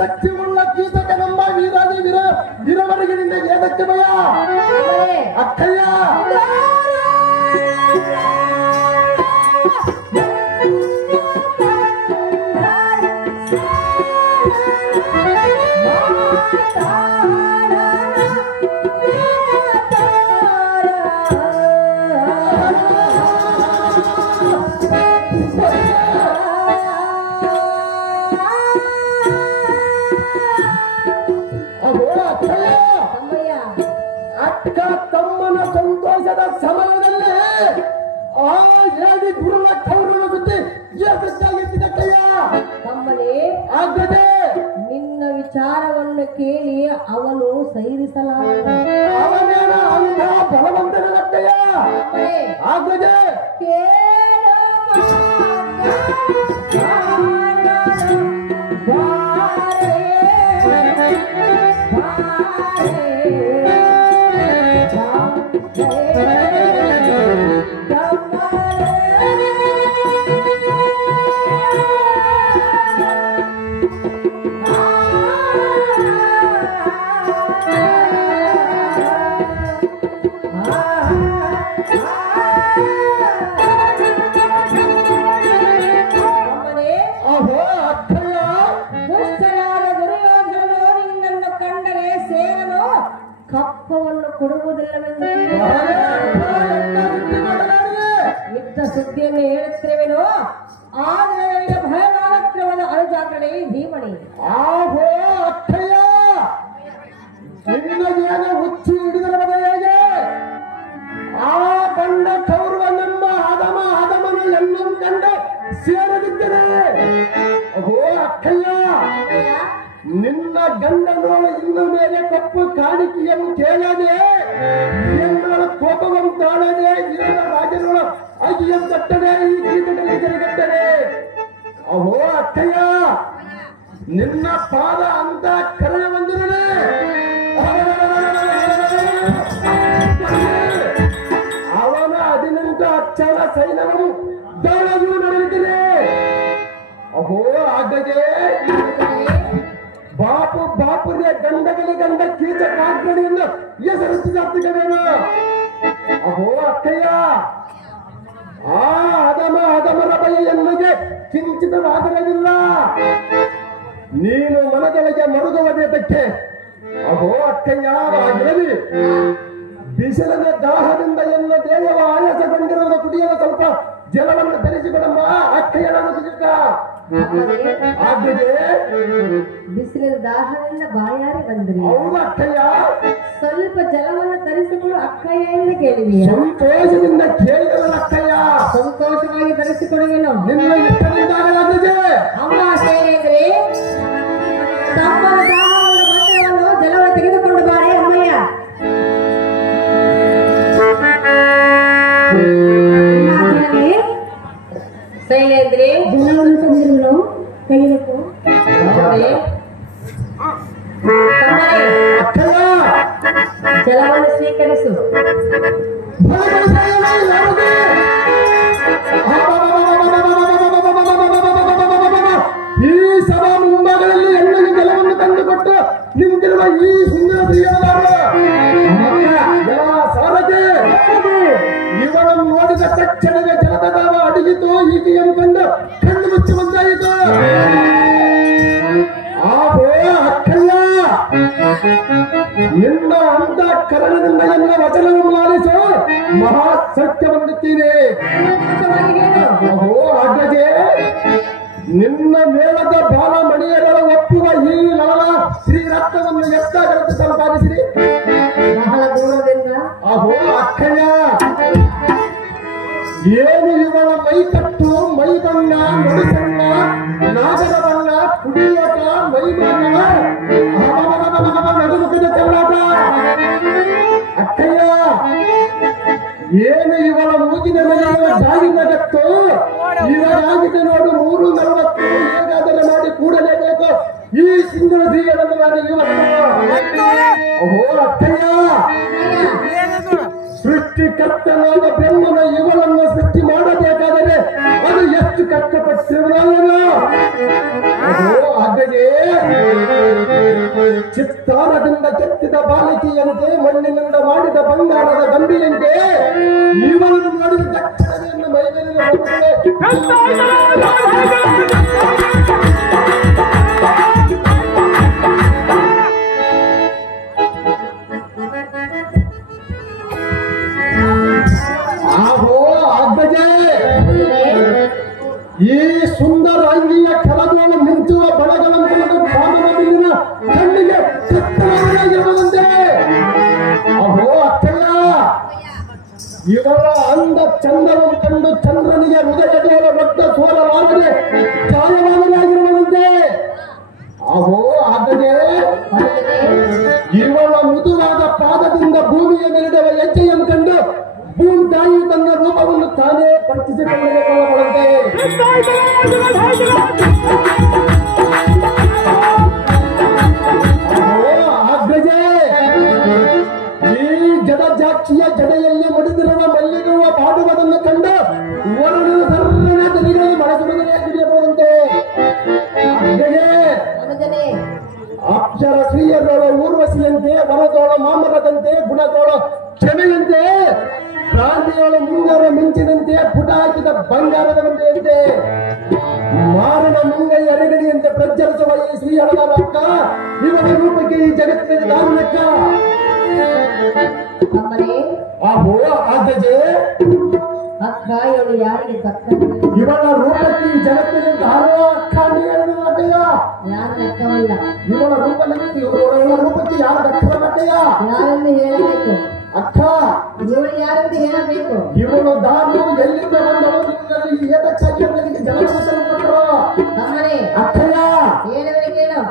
ಶಕ್ತಿ ಉಳ್ಳ ಕೀಟಕ ನಮ್ಮ ವೀರಾದಿ ಇರವರೆಗೆ ನಿನಗೆ ಏದಕ್ಕೆ ಭಯ ಅಕ್ಕಯ್ಯ ಅಕ್ಕ ತಮ್ಮನ ಸಂತೋಷದ ಸಮಯದಲ್ಲಿ ಆ ಹೇಳಿ ಗುರುಳ ಕೌರವ ಸುದ್ದಿ ಏಕಾಗಿದ್ದಕ್ಕಯ್ಯ ತಮ್ಮನೇ ಆಗದೆ ನಿನ್ನ ವಿಚಾರವನ್ನು ಕೇಳಿ ಅವನು ಸೈರಿಸಲಾರ ಅವನೇನ ಅಂತ ಬಲವಂತನಕ್ಕಯ್ಯ ಆಗದೆ ಕಪ್ಪವನ್ನು ಕೊಡುವುದಿಲ್ಲವೆಂದು ಯುದ್ಧ ಸುದ್ದಿಯನ್ನು ಹೇಳುತ್ತೇವೇನೋ ಆದರೆ ಭಯಕಾಲಕ್ರಮದ ಅನುಜಾಗ್ರಣೆ ಧೀಮಣಿ ಆಹೋ ಅಕ್ಕಯ್ಯ ನಿನ್ನಗೇನ ಹುಚ್ಚಿ ಹಿಡಿದರ ಹೇಗೆ ಆ ಕಂಡ ಕೌರವನೆಂಬ ಹದಮನು ಎಲ್ಲರೂ ಕಂಡ ಸೇರದಿದ್ದರೆ ಅಹೋ ಅಕ್ಕಯ್ಯ ನಿನ್ನ ಗಂಡನೋಳು ಇನ್ನು ಮೇಲೆ ಕಪ್ಪು ಕಾಣಿಕೆಯನ್ನು ಕೇಳದೆ ಎನ್ನೋಳ ಕೋಪವನ್ನು ತಾಳದೆ ನಿನ್ನ ರಾಜನೋಳ ಅಗಿಯನ್ನು ತಟ್ಟನೆ ಈ ಕೀಟದಲ್ಲಿ ಜರುಗಟ್ಟನೆ ಅಹೋ ಅಕ್ಕಯ್ಯ ನಿನ್ನ ಪಾದ ಅಂತ ಕರೆಯ ಬಂದಿರನೆ ಅವನ 18 ಅಚ್ಚರ ಸೈನ್ಯವನ್ನು ದೌಳಲು ನಡೆಯುತ್ತಿದೆ ಅಹೋ ಆಗದೆ ಬಾಪುರ್ಯ ಗಂಡಗಲಿ ಗಂಡ ಕೀಟ ಕಾಗ್ಗಡಿಯನ್ನು ಹೆಸರಿಸಿದವೇನು ಅಹೋ ಅಕ್ಕಯ್ಯ ಆ ಹದಮರ ಬಯೆಯನ್ನಿಗೆ ಕಿಂಚಿತವಾಗಲಿಲ್ಲ ನೀನು ಮನದೊಳಗೆ ಮರುಗುವುದೇತಕ್ಕೆ ಅಹೋ ಅಕ್ಕಯ್ಯ ಆಗಲಿ ಬಿಸಿಲದ ದಾಹದಿಂದ ಎಲ್ಲ ದೇವವ ಆಯಾಸಗೊಂಡಿರುವುದು ಕುಡಿಯಲು ಸ್ವಲ್ಪ ಜಲವನ್ನು ಧರಿಸಿಕೊಡಮ್ಮ ಅಕ್ಕಯ್ಯನನ್ನು ಸಿಕ್ಕ ಬಿಸಿಲಿನ ದಾಹದಿಂದ ಬಾಯಾರಿ ಬಂದ್ರಿ ಹೌದು ಅಕ್ಕಯ್ಯ ಸ್ವಲ್ಪ ಜಲವನ್ನು ತರಿಸಿಕೊಂಡು ಅಕ್ಕಯ್ಯ ಎಂದು ಕೇಳಿದೀಯ ಸಂತೋಷದಿಂದ ಕೇಳಿದವನ ಅಕ್ಕಯ್ಯ ಸಂತೋಷವಾಗಿ ತರಿಸಿಕೊಡುವೆನು ನಿನ್ನ ಇಷ್ಟದಿಂದಾಗಲಾಗಿದೆ ಅಮ್ಮ ಸೇರಿದ್ರೆ ತಮ್ಮನ ದಾಹವನ್ನು ಮಂತ್ರವನ್ನು ಜಲವನ್ನು ತೆಗೆದುಕೊಂಡು ಬಾರೆ ಅಮ್ಮಯ್ಯ ಸೈಲೇಂದ್ರಿ ಜಲವನ್ನು ತಂದಿರುವುದು ಕೈಯಬೇಕು ಜಲವನ್ನು ಸ್ವೀಕರಿಸು ಈ ಸಭಾ ಮುಂಭಾಗದಲ್ಲಿ ಎಣ್ಣೆಗೆ ಜಲವನ್ನು ತಂದುಕೊಟ್ಟು ನಿಂತಿರುವ ಈ ಸುಂದರ ಸಾರಥಿ ಇವರನ್ನು ನೋಡಿದ ತಕ್ಷಣವೇ ಜಲದ ದಾವ ಅಡಗಿತು ಈಕೆಯನ್ನು ಕಂಡು ಕಣ್ಣು ಮುಚ್ಚಿ ಬಂದಾಯಿತು ಆಹೋ ಅಕ್ಕಯ್ಯ ನಿನ್ನ ಅಂತ ಕರಣದಿಂದ ಎಲ್ಲ ವಚನವನ್ನು ಆಲಿಸು ಮಹಾ ಸತ್ಯ ಬಂದುತ್ತೀನಿ ಅಹೋ ಅಗ್ಗಜೆ ನಿನ್ನ ಮೇಳದ ಬಾಲಮಣಿಯರ ಒಪ್ಪುವ ಈ ಲವಲ ಶ್ರೀರತ್ನವನ್ನು ಎತ್ತಾಗಲಕ್ಕೆ ಸಂಪಾದಿಸಿರಿ ಬಹಳ ದೂರದಿಂದ ಅಹೋ ಅಕ್ಕಯ್ಯ ಏನು ಇವಳ ಮೈಕಟ್ಟು ಮೈ ಬಣ್ಣ ನುಡಿಸಣ್ಣ ನಾಗರ ಬಣ್ಣ ಕುಡಿಯೋಟ ಮೈ ಬಣ್ಣ ನಡುಮುಖದ ಚಲ್ಲಾಟ ಅಕ್ಕಯ್ಯ ಏನು ಇವಳ ಮೂಗಿನ ಮೇಲೆ ದಾಗಿನಗತ್ತು ಇವರಾಗಿದೆ ನೋಡು 3:40 ಹೇಗಾದರೆ ಮಾಡಿ ಕೂಡಲೇಬೇಕು ಈ ಸಿಂಧು ಶ್ರೀಗಳನ್ನು ನಾನು ಇವತ್ತು ಅಹೋ ಅಕ್ಕಯ್ಯ ಸೃಷ್ಟಿಕರ್ತನಾದ ಬ್ರಹ್ಮನ ಇವಳನ್ನು ಸೃಷ್ಟಿ ಮಾಡಬೇಕಾದರೆ ಅದು ಎಷ್ಟು ಕಷ್ಟಪಟ್ಟಿರುವನು ಅಹೋ ಅಗ್ಗಜೆ ಚಿತ್ತಾರದಿಂದ ಕೆತ್ತಿದ ಬಾಲಕಿಯಂತೆ ಮಣ್ಣಿನಿಂದ ಮಾಡಿದ ಬಂಗಾರದ ಗಂಬಿಯಂತೆ ಇವನನ್ನು ನೋಡಿದ ತಕ್ಷಣವನ್ನು ಮೈಮೇಲಿನ ಈ ಸುಂದರ ಅಂಗಿಯ ಕೆಳಗೋಣ ಮಿಂಚುವ ಬಳೆಗಳನ್ನು ಪಾದದಲ್ಲಿನ ಕಣ್ಣಿಗೆ ಚಿತ್ರವಾಗಿರುವಂತೆ ಅಹೋ ಅಕ್ಕಯ್ಯ ಇವರ ಅಂದ ಚಂದವನ್ನು ಕಂಡು ಚಂದ್ರನಿಗೆ ಹೃದಯದೋಳ ಭಕ್ತ ಸೋಲವಾಗದೆ ಗಾಯವಾಗಲಾಗಿರುವಂತೆ ಅಹೋ ಆಗದೆ ಇವಳ ಮೃದುವಾದ ಪಾದದಿಂದ ಭೂಮಿಯ ಮೇಲಿಡುವ ಹೆಜ್ಜೆಯನ್ನು ಕಂಡು ಭೂಮಿ ತಾಯಿ ತನ್ನ ರೂಪವನ್ನು ತಾನೇ ಪರ್ಚಿಸಿಕೊಳ್ಳುವಂತೆ ಅಗ್ರಜೆ ಈ ಜಡಜಾಕ್ಷಿಯ ಜಡೆಯಲ್ಲಿ ಮುಡಿದಿರುವ ಮಲ್ಲಿರುವ ಬಾಡುವುದನ್ನು ಕಂಡು ವರುಣನ ಸರ್ವನ ತಲೆಗಳಲ್ಲಿ ಮನಸ್ಸುವುದನ್ನೇ ತಿಳಿಯಬಹುದಂತೆ ಅಗ್ರಜೆ ಅಕ್ಷರ ಶ್ರೀಯರೋಳ ಊರ್ವಶಿಯಂತೆ ವರದೋಳ ಮಾಮರದಂತೆ ಗುಣದೋಳ ಕ್ಷಮೆಯಂತೆ ಕ್ರಾಂತಿಯೋಳ ಮುಂಗಾರ ಮಿಂಚಿನಂತೆ ಪುಟ ಹಾಕಿದ ಬಂಗಾರದ ಬಂದೆಯಂತೆ ಮಾರನ ಮುಂಗೈ ಅರಗಡಿಯಂತೆ ಪ್ರಜ್ವಲಿಸುವ ಈ ಶ್ರೀಹರದ ಅಕ್ಕ ಇವರ ರೂಪಕ್ಕೆ ಈ ಜಗತ್ತಿನ ದಾರುಣಕ್ಕ ಆಹೋ ಅಗ್ಗಜೆ ಅಕ್ಕ ಇವಳು ಯಾರಿಗೆ ತಕ್ಕ ಇವಳ ರೂಪಕ್ಕೆ ಈ ಜಗತ್ತಿನ ದಾರುವ ಅಕ್ಕ ಅಕ್ಕಯ್ಯ ಯಾರು ಅಕ್ಕವಲ್ಲ ಇವಳ ರೂಪಕ್ಕೆ ಯಾರು ದಕ್ಕವಲ್ಲಕ್ಕಯ್ಯ ಯಾರೆಂದು ಹೇಳಬೇಕು ಅಕ್ಕ ಇವಳು ಯಾರೆಂದು ಹೇಳಬೇಕು ಇವಳು ದಾರು ಎಲ್ಲಿಂದ ಬಂದಳು ನಿಮ್ಮಲ್ಲಿ ಏತಕ್ಕಾಗಿ ನನಗೆ ಜಲಮತನ ಕೊಟ್ಟರು ತಮ್ಮನೇ ಅಕ್ಕಯ್ಯ ಹೇಳುವರೆ ಕೇಳು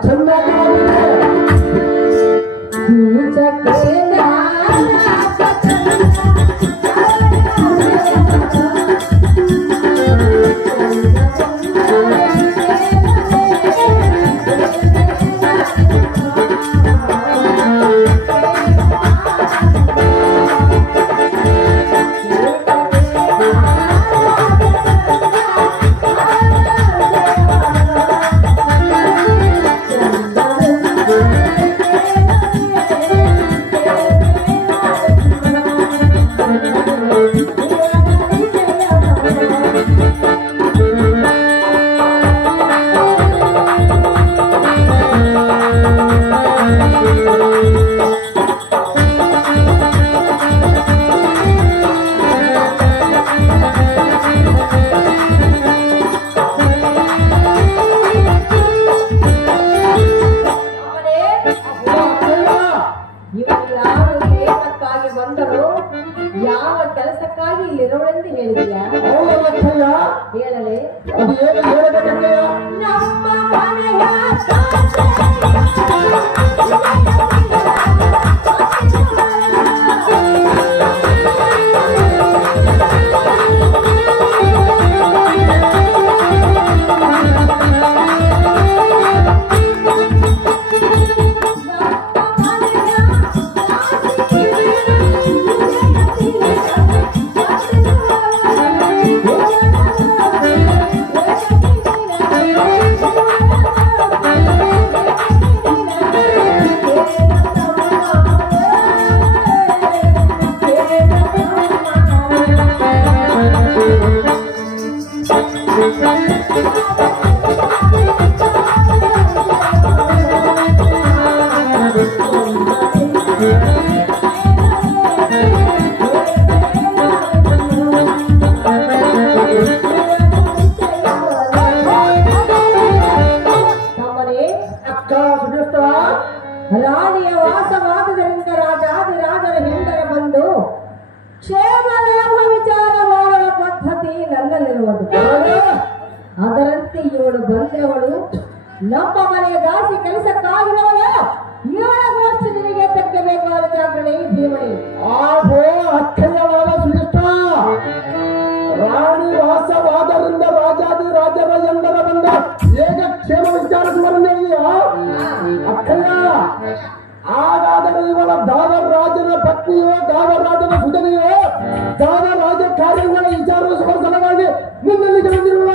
ಚೆನ್ನಾಗಿ ಯಾವ ಕೆಲಸಕ್ಕಾಗಿ ಇಲ್ಲಿರೋಳೆಂದು ಹೇಳಿದ್ಯಾ ಹೇಳಲೆ ನಮ್ಮ ಮನೆಯ ರಾಣಿಯ ವಾಸವಾದದಿಂದ ರಾಜಾದಿರಾಜರ ಹಿಂದರ ಬಂದು ಕ್ಷೇಮ ಲಾಭ ವಿಚಾರ ಮಾಡುವ ಪದ್ಧತಿ ನನ್ನಲ್ಲಿರುವುದು. ಅದರಂತೆ ಇವಳು ಬಂದವಳು ನಮ್ಮ ಮನೆಯ ದಾಸಿ ಕೆಲಸಕ್ಕಾಗಿರುವಳು. ಇವಳ ಗೋಷ್ಠಿ ನಿನಗೆ ತೆಕ್ಕಬೇಕಾದ ಚಾಕರಣೆ ಭೀಮಣಿ. ಅಕ್ಷಯವಾದ ಶ್ರೇಷ್ಠ ರಾಣಿ ವಾಸವಾದರಿಂದ ರಾಜಾದಿರಾಜರ ಎಂದರ ಬಂದ ಏಕ ಕ್ಷೇಮ ವಿಚಾರಿಸುವರನ್ನೆಲ್ಲಿಯೋ ಅಕ್ಷಯ. ಹಾಗಾದರೆ ಇವಳ ದಾವರಾಜನ ಪತ್ನಿಯೋ ದಾವರಾಜನ ಸುಧನೆಯೋ ದಾವರಾಜ ಕಾರ್ಯಗಳ ವಿಚಾರಿಸುವ ಸಲುವಾಗಿ ನಿನ್ನಲ್ಲಿ ಬಂದಿರುವ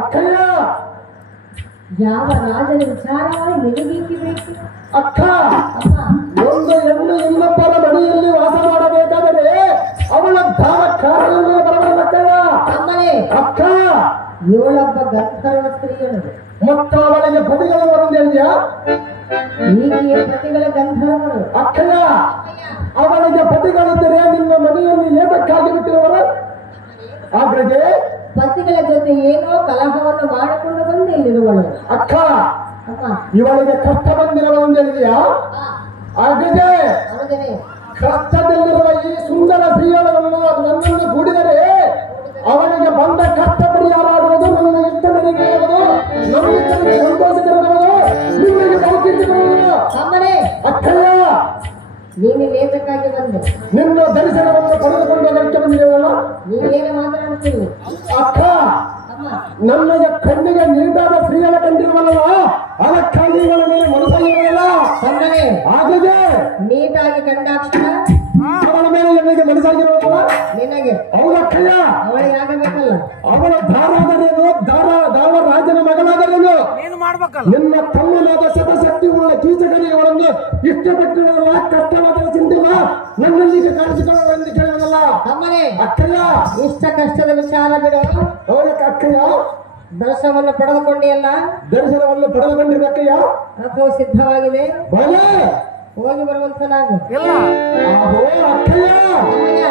ಅಕ್ಷಯ. ಯಾವ ರಾಜನ ವಿಚಾರ ನಿನಗೇಕೆ ಬೇಕು? ಅಕ್ಕ, ಅಮ್ಮ, ಒಂದು ಹೆಣ್ಣು ಇನ್ನೊಬ್ಬರ ಮನೆಯಲ್ಲಿ ವಾಸ ಮಾಡಬೇಕಾದರೆ ಅವಳ ಧಾರ ಕಾರಣವೇ ಬರಬೇಕಲ್ಲ. ಅಮ್ಮನೇ, ಅಕ್ಕ, ಇವಳೊಬ್ಬ ಗಂಧರ್ವ ಸ್ತ್ರೀಯಳು. ಮತ್ತು ಅವಳಿಗೆ ಪತಿಗಳು ಬರುವುದಿಲ್ಲ. ಈಕೆಯ ಪತಿಗಳ ಗಂಧರ್ವರು. ಅಕ್ಕಯ್ಯ, ಅವಳಿಗೆ ಪತಿಗಳಿದ್ದರೆ ನಿಮ್ಮ ಮನೆಯಲ್ಲಿ ಏತಕ್ಕಾಗಿ ಬಿಟ್ಟಿರುವರು? ಆದ್ರೆ ಪತಿಗಳ ಜೊತೆ ಏನೋ ಕಲಹವನ್ನು ಮಾಡಿಕೊಂಡು ಬಂದು ಇಲ್ಲಿರುವಳು. ಅಕ್ಕ, ಅಮ್ಮ, ಇವಳಿಗೆ ಕಷ್ಟ ಬಂದಿರುವುದಿದೆಯಾ? ಹಾಗೆ ಹೌದನೇ? ಕಷ್ಟದಲ್ಲಿರುವ ಈ ಸುಂದರ ಸ್ತ್ರೀಯಳನ್ನು ನನ್ನನ್ನು ಕೂಡಿದರೆ ಅವನಿಗೆ ಬಂದ ಕಷ್ಟ ಪರಿಹಾರವಾಗುವುದು, ನನ್ನ ಇಷ್ಟ ನೆರವೇರುವುದು, ನಮ್ಮ ಇಷ್ಟಕ್ಕೆ ಸಂತೋಷಕರವಾಗುವುದು, ನಿಮಗೆ ಬದುಕಿರುವುದು. ಅಮ್ಮನೇ, ಅಕ್ಕಯ್ಯ, ನೀನು ಲೇಪಕ್ಕಾಗಿ ಬಂದೆ. ನಿನ್ನ ದರ್ಶನವನ್ನು ಪಡೆದುಕೊಂಡು ಅದಕ್ಕೆ ಬಂದಿರುವಲ್ಲ. ನೀನೇನು ಮಾತನಾಡ್ತೀನಿ? ಅಕ್ಕ, ಅಮ್ಮ, ನನ್ನಗೆ ಕಣ್ಣಿಗೆ ನೀಟಾದ ಸ್ತ್ರೀಯರ ಕಂಡಿರುವಲ್ಲ, ಅದಕ್ಕಾಗಿ ಇವಳ ಮೇಲೆ ಮನಸ್ಸಾಗಿರಲಿಲ್ಲ. ಅಮ್ಮನೇ, ಹಾಗೆ ನೀಟಾಗಿ ಕಂಡಾಕ್ಷಣ ಅವಳ ಮೇಲೆ ನನಗೆ ಮನಸ್ಸಾಗಿರುವಲ್ಲ. ನಿನಗೆ ಹೌದಕ್ಕಯ್ಯ, ಅವಳಿಗೆ ಆಗಬೇಕಲ್ಲ. ಅವಳ ದಾರಾದರೇನು, ದಾವ ರಾಜನ ಮಗಳಾದರೇನು, ನಿನ್ನ ತಮ್ಮನಾದ ಶತಶಕ್ತಿ ಉಳ್ಳ ಕೀಚಕನಿಗೆ ಅವಳನ್ನು ಇಷ್ಟಪಟ್ಟಿರಲ್ಲ. ಕಷ್ಟವಾದ ಚಿಂತಿಲ್ಲ, ನನ್ನಲ್ಲಿಗೆ ಕಾಣಿಸಿಕೊಳ್ಳುವ ಎಂದು ಕೇಳುವುದಲ್ಲ. ಅಮ್ಮನೇ, ಅಕ್ಕಯ್ಯ, ಇಷ್ಟ ಕಷ್ಟದ ವಿಚಾರ ಬಿಡು. ಅವಳಕ್ಕೆ ಅಕ್ಕಯ್ಯ, ದರ್ಶನವನ್ನು ಪಡೆದುಕೊಂಡಿಯಲ್ಲ, ದರ್ಶನವನ್ನು ಪಡೆದುಕೊಂಡಿರಕ್ಕಯ್ಯ. ರಥವು ಸಿದ್ಧವಾಗಿದೆ, ಬಲೆ ಹೋಗಿ ಬರುವಂತ ನಾನು. ಆಹೋ ಅಕ್ಕಯ್ಯ, ಅಮ್ಮಯ್ಯ,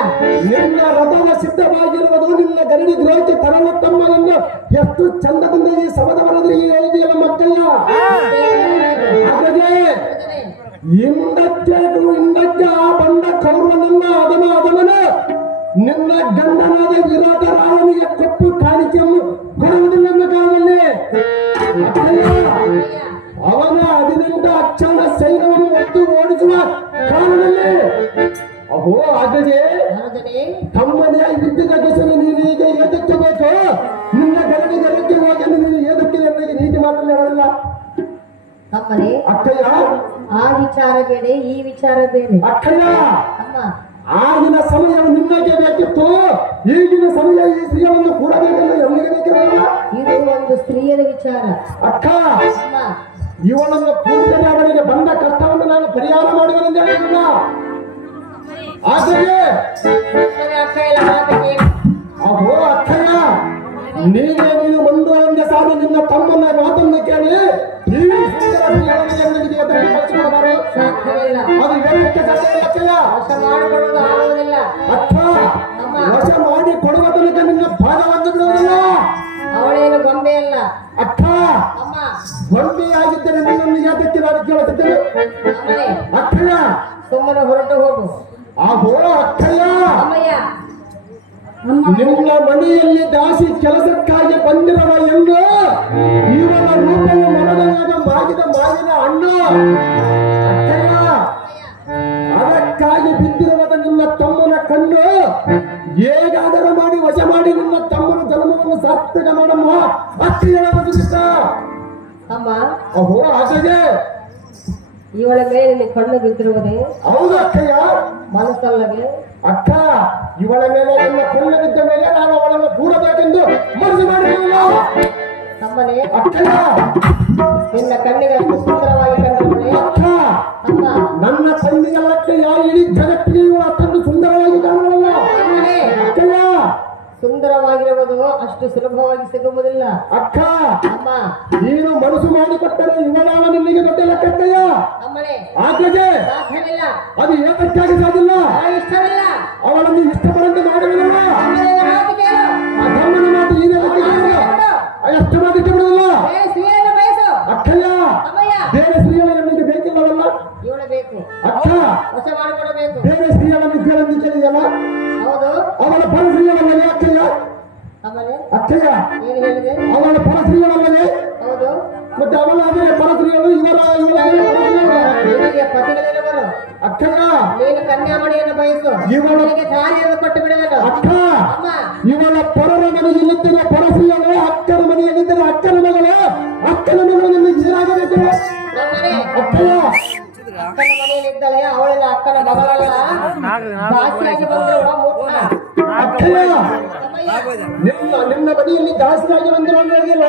ನಿನ್ನ ರಥವ ಸಿದ್ಧವಾಗಿರುವುದು ನಿನ್ನ ಗರಡಿ ಗೃಹಕ್ಕೆ ತರಲು ತಮ್ಮನನ್ನು ಎಷ್ಟು ಚಂದದಿಂದ ಈ ಸಮದವರದು ಈ ಹೇಳಿದೆಯಲ್ಲ ಮಕ್ಕಯ್ಯ. ಹಾಗೆ ಹಿಂದಕ್ಕೆ ಆ ಬಂದ ಕೌರವನನ್ನ ಅದಮನ ನಿನ್ನ ಗಂಡನಾದ ವಿರಾಟ ರಾವನಿಗೆ ಕೊಟ್ಟು ಕಾಣಿಕೆಯನ್ನು ಕೊಡುವುದಿಲ್ಲ ನಮ್ಮ ಕಾಲದಲ್ಲಿ. ಅಕ್ಕಯ್ಯ, ಅವನ 18 ಅಕ್ಷರ ಸೈನ್ಯವನ್ನು ಒತ್ತು ಓಡಿಸುವ ಕಾಲದಲ್ಲಿ ಅಹೋ ಹಾಗೆ ತಮ್ಮನೇ ಇದ್ದಿದ್ದ ಕೆಸರು ನೀನೀಗ ಏದಕ್ಕೆ ಬೇಕು? ನಿನ್ನ ಗರಡಿಗೆ ಹೋಗಿ ನೀನು ಏದಕ್ಕೆ ನನಗೆ ನೀತಿ ಮಾತನಾಡಲ್ಲ. ಅಮ್ಮನೇ, ಅಕ್ಕಯ್ಯ, ಆ ವಿಚಾರ ಬೇರೆ, ಈ ವಿಚಾರ ಬೇರೆ. ಅಕ್ಕಯ್ಯ, ಅಮ್ಮ, ಆಗಿನ ಸಮಯ ನಿನ್ನಗೆ ಬೇಕಿತ್ತು, ಈಗಿನ ಸಮಯ ಈ ಸ್ತ್ರೀಯನ್ನು ಕೂಡಬೇಕೆಂದು ಎಲ್ಲಿಗೆ ಬೇಕಿರಲ್ಲ. ಇದು ಒಂದು ಸ್ತ್ರೀಯರ ವಿಚಾರ. ಅಕ್ಕ, ಅಮ್ಮ, ಇವನನ್ನು ಕೂಡಿದರೆ ಅವನಿಗೆ ಬಂದ ಕಷ್ಟವನ್ನು ನಾನು ಪರಿಹಾರ ಮಾಡುವುದೆಂದು ಹೇಳಿಲ್ಲ. ಆದರೆ ಅಕ್ಕ ಎಲ್ಲ ಮಾತು ಕೇಳು. ಅಹೋ ಅಕ್ಕಯ್ಯ, ನೀನು ಒಂದು ಸಾರಿ ನಿನ್ನ ತಮ್ಮನ ಮಾತನ್ನು ಕೇಳಿ ಈ ಸುಂದರ ಸ್ತ್ರೀಯರಿಗೆ ಎದುರು ಕಳಿಸಿಕೊಡಬಾರದು. ಸಾಧ್ಯವಿಲ್ಲ. ಅದು ಹೇಳಕ್ಕೆ ಸಾಧ್ಯ ಇಲ್ಲ ಅಕ್ಕಯ್ಯ. ವಶ ಮಾಡಿಕೊಳ್ಳುವುದು ಆಗುವುದಿಲ್ಲ. ಅಕ್ಕ, ವಶ ಮಾಡಿ ಕೊಡುವ ತನಕ ನಿನ್ನ ಭಾಗವನ್ನು ಬಿಡುವುದಿಲ್ಲ. ಅವಳೇನು ಗೊಂಬೆ ಅಲ್ಲ. ಅಕ್ಕ, ಅಮ್ಮ, ಗೊಂಬೆಯಾಗಿದ್ದರೆ ನಿನ್ನನ್ನು ಯಾತಕ್ಕೆ ನಾನು ಕೇಳುತ್ತಿದ್ದೇನೆ? ಅಮ್ಮನೇ, ಅಕ್ಕಯ್ಯ, ಸುಮ್ಮನೆ ಹೊರಟು ಹೋಗು. ಆಹೋ ಅಕ್ಕಯ್ಯ, ಅಮ್ಮಯ್ಯ, ನಿಮ್ಮ ಮನೆಯಲ್ಲಿ ದಾಸಿ ಕೆಲಸಕ್ಕಾಗಿ ಬಂದಿರುವ ಎಂದು ಇವನ ರೂಪವು ಮರಳನಾಗ ಮಾಗಿದ ಮಾವಿನ ಹಣ್ಣು. ಅಕ್ಕಯ್ಯ, ಅದಕ್ಕಾಗಿ ಬಿದ್ದಿರುವುದು ನಿನ್ನ ತಮ್ಮನ ಕಣ್ಣು. ಹೇಗಾದರೂ ಮಾಡಿ ವಶ ಮಾಡಿ ನಿನ್ನ ತಮ್ಮನ ಜನ್ಮವನ್ನು ಸಾರ್ಥಕ ಮಾಡಮ್ಮ. ಅಕ್ಕಯ್ಯ ಅಮ್ಮ, ಅಹೋ ಹಾಗೆ ಇವಳ ಮೇಲೆ ಕಣ್ಣು ಬಿದ್ದಿರುವುದೇ ಹೌದು ಅಕ್ಕಯ್ಯ. ಮನಸ್ಸಲ್ಲದೆ. ಅಕ್ಕ, ಇವಳ ಮೇಲೆ ನನ್ನ ಕಣ್ಣು ಬಿದ್ದ ಮೇಲೆ ನಾನು ಅವಳನ್ನು ಕೂಡಬೇಕೆಂದು ಮನಸ್ಸು ಮಾಡಿರಲಿಲ್ಲ. ಅಮ್ಮನೇ, ಅಕ್ಕಯ್ಯ, ನಿನ್ನ ಕಣ್ಣಿಗೆ ಅಷ್ಟು ಸುಂದರವಾಗಿ ಕಂಡುಕೊಂಡೆ. ಅಕ್ಕ, ಅಮ್ಮ, ನನ್ನ ಕಣ್ಣಿಗೆಲ್ಲಕ್ಕಯ್ಯ ಇಡೀ ಜಗತ್ತಿಗೆ ಇವಳು ಅಷ್ಟೊಂದು ಸುಂದರವಾಗಿ ಕಾಣುವಲ್ಲ. ಅಮ್ಮನೇ, ಅಕ್ಕಯ್ಯ, ಸುಂದರವಾಗಿರುವುದು ಅಷ್ಟು ಸುಲಭವಾಗಿ ಸಿಗುವುದಿಲ್ಲ. ಅಕ್ಕ, ಅಮ್ಮ, ನೀನು ಮನಸ್ಸು ಮಾಡಿಕೊಟ್ಟರೆ ಇವಳಾವ ನಿನ್ನಿಗೆ ದೊಡ್ಡ ಲೆಕ್ಕಯ್ಯ. ಅಮ್ಮನೇ, ಆಕೆಗೆ ಸಾಧ್ಯವಿಲ್ಲ. ಅದು ಏತಕ್ಕಾಗಿ ಸಾಧಿಲ್ಲ. ಅವಳ ಇಷ್ಟವಿಲ್ಲ. ಅವಳನ್ನು ಇಷ್ಟಪಡಂತೆ ಮಾಡುವುದಿಲ್ಲ. ಅಮ್ಮನೇ, ಮಾತು ಕೇಳು. ಆ ತಮ್ಮನ ಮಾತು ಈ ನೆಲಕ್ಕೆ ಎಷ್ಟು ಮಾತಿಕ್ಕೆ ಬಿಡುವುದಿಲ್ಲ. ಬೇರೆ ಸ್ತ್ರೀಯನ್ನು ಬಯಸು. ಅಕ್ಕಯ್ಯ, ಅಮ್ಮಯ್ಯ, ಬೇರೆ ಸ್ತ್ರೀಯರಿಗೆ ನನಗೆ ಬೇಕಿಲ್ಲವಲ್ಲ. ಇವಳು ಬೇಕು. ಅಕ್ಕ, ವಶ ಮಾಡಿಕೊಡಬೇಕು. ಬೇರೆ ಸ್ತ್ರೀಯರನ್ನು ಕೇಳಲು ಕೇಳಿದೆಯಲ್ಲ, ಹೌದು. ಅವಳ ಪರಸ್ತ್ರೀಯವಲ್ಲವೇ ಅಕ್ಕಯ್ಯ? ಅಮ್ಮನೇ, ಅಕ್ಕಯ್ಯ, ಏನು ಹೇಳಿದೆ? ಅವಳ ಪರಸ್ತ್ರೀಯವಲ್ಲವೇ? ಹೌದು. ಮತ್ತೆ ಅವಳ ಅದೇ ಪರಸ್ತ್ರೀಯರು ಇವಳ ನಿನಗೆ ಪತಿಗಳಿರುವರು. ಅಕ್ಕಯ್ಯ, ನೀನು ಕನ್ಯಾಮಣಿಯನ್ನು ಬಯಸು. ಇವಳು ನಿನಗೆ ದಾರಿಯನ್ನು ಕೊಟ್ಟು ಬಿಡುವನು. ಅಕ್ಕ, ಅಮ್ಮ, ಇವಳ ಪರರ ಮನೆಯಲ್ಲಿದ್ದರೆ ಪರಸ್ತ್ರೀಯರು, ಅಕ್ಕನ ಮನೆಯಲ್ಲಿದ್ದರೆ ಅಕ್ಕನ ಮಗಳು, ಅಕ್ಕನ ಮಗಳು ನಿಮಗೆ ಏನಾಗಬೇಕು? ಅಮ್ಮನೇ, ಅಕ್ಕಯ್ಯ, ಅಕ್ಕನ ಮನೆಯಲ್ಲಿದ್ದಾಳೆ, ಅವಳೆಲ್ಲ ಅಕ್ಕನ ಮಗಳಲ್ಲ. ದಾಸಿಯಾಗಿ ಬಂದವಳ ಮೂರ್ಖ. ಅಕ್ಕಯ್ಯ, ಅಮ್ಮಯ್ಯ, ನಿನ್ನ ಬದಿಯಲ್ಲಿ ಜಾಸ್ತಿಯಾಗಿ ಬಂದಿರೋದಿಲ್ಲ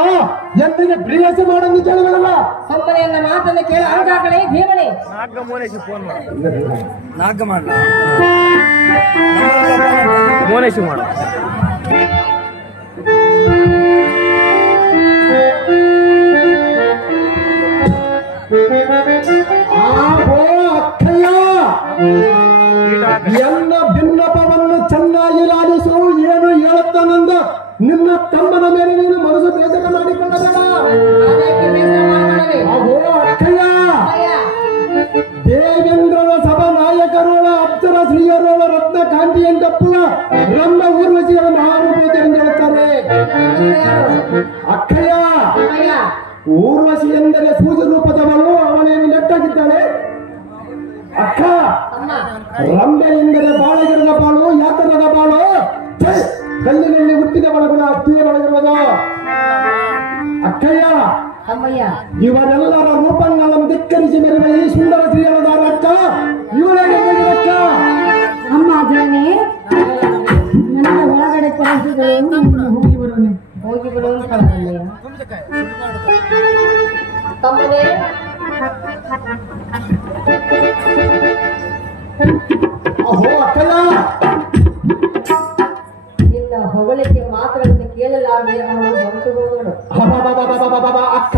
ಎಂದಿಗೆ ಪ್ರಿಯಾಸ ಮಾಡಂದು ಕೇಳಬೇಕಲ್ಲ. ಸಂಬನೆಯನ್ನ ಮಾತನ್ನು ಕೇಳ ಅಂಗಾಕಡೆ ಭೀಮನೆ ಮೋನೇಶ್ ಮಾಡ ಅಕ್ಕಯ್ಯ ಎಲ್ಲ ಭಿನ್ನಪವನ್ನು ಚೆನ್ನಾಗಿ ಲಾಲಿಸು. ಏನು ಹೇಳುತ್ತಾನಂದ ನಿನ್ನ ತಮ್ಮನ ಮೇಲೆ ನೀನು ಮನಸ್ಸು ಬೇಸರ ಮಾಡಿಕೊಳ್ಳಬೇಡ. ಅಕ್ಕಯ್ಯ ದೇವೇಂದ್ರನ ಸಭಾ ನಾಯಕರೋಳ ಅಪ್ಸರ ಶ್ರೀಯರೋಳ ರತ್ನ ಕಾಂತಿ ಎಂದಪ್ಪುವ ನಮ್ಮ ಊರ್ವಶಿಗಳ ಮಹಾನುಭೂತಿ ಎಂದು ಹೇಳುತ್ತಾರೆ. ಅಕ್ಕಯ್ಯ ಊರ್ವಶಿ ಎಂದರೆ ಸೂಜ ರೂಪದವಳು, ಅವಳೇನು ನೆಟ್ಟಾಗಿದ್ದಾಳೆ. ಅಕ್ಕ ರಂಬೆ ಎಂದರೆ ಬಾಳೆಗಿರದ ಬಾಳು, ಯಾತರದ ಬಾಳು, ಕಲ್ಲಿನಲ್ಲಿ ಹುಟ್ಟಿದ ಬಳಗುಣ ಅತ್ತಿಯ ಬಳಗಿರುವುದು. ಅಕ್ಕಯ್ಯ ಇವರೆಲ್ಲರ ರೂಪಗಳನ್ನು ಧಿಕ್ಕರಿಸಿ ಮೆರುವ ಈ ಸುಂದರ ಶ್ರೀಯಳದಾರ ಅಕ್ಕ ಇವಳೇ ಅಕ್ಕ. ಅಮ್ಮ ಜಾನೆ ನನ್ನ ಒಳಗಡೆ ಕೆಲಸಗಳು ಹೋಗಿ ಬರೋದು ತಮ್ಮನೇ ಅಹೋ ಅಕ್ಕಯ್ಯ ನಿನ್ನ ಹೊಗಳಿಕೆ ಮಾತುಗಳನ್ನು ಕೇಳಲಾರದೆ ಅವಳು ಹೊರಟು ಹೋದಳು. ಅಕ್ಕ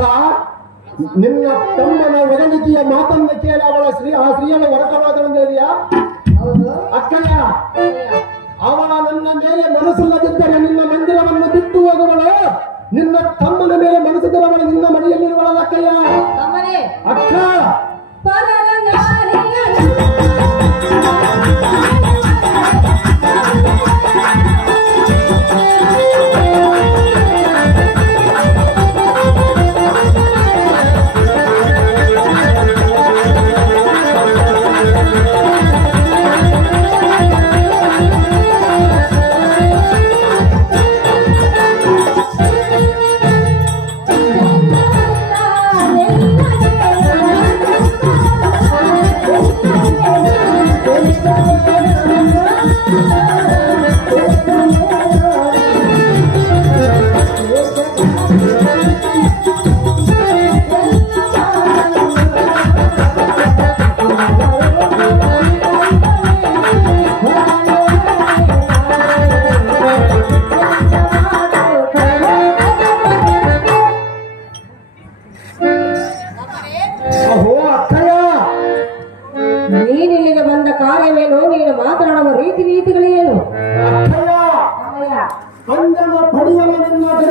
ನಿನ್ನ ತಮ್ಮನ ಹೊಗಳಿಕೆಯ ಮಾತನ್ನು ಕೇಳಿ ಅವಳ ಆ ಸ್ತ್ರೀಯನ್ನು ಹೊರಟವಾದಳಿದೆಯಾ? ಹೌದು ಅಕ್ಕಯ್ಯ ಅವಳ ನನ್ನ ಮೇಲೆ ಮನಸ್ಸಿಲ್ಲದಿದ್ದರೆ ನಿನ್ನ ಮಂದಿರವನ್ನು ಬಿಟ್ಟು ಹೋಗುವಳು. ನಿನ್ನ ತಮ್ಮನ ಮೇಲೆ ಮನಸ್ಸಿದ್ದರವಳು ನಿನ್ನ ಮನೆಯಲ್ಲಿರುವಳ. ಅಕ್ಕಯ್ಯ ತಮ್ಮನೇ ಅಕ್ಕ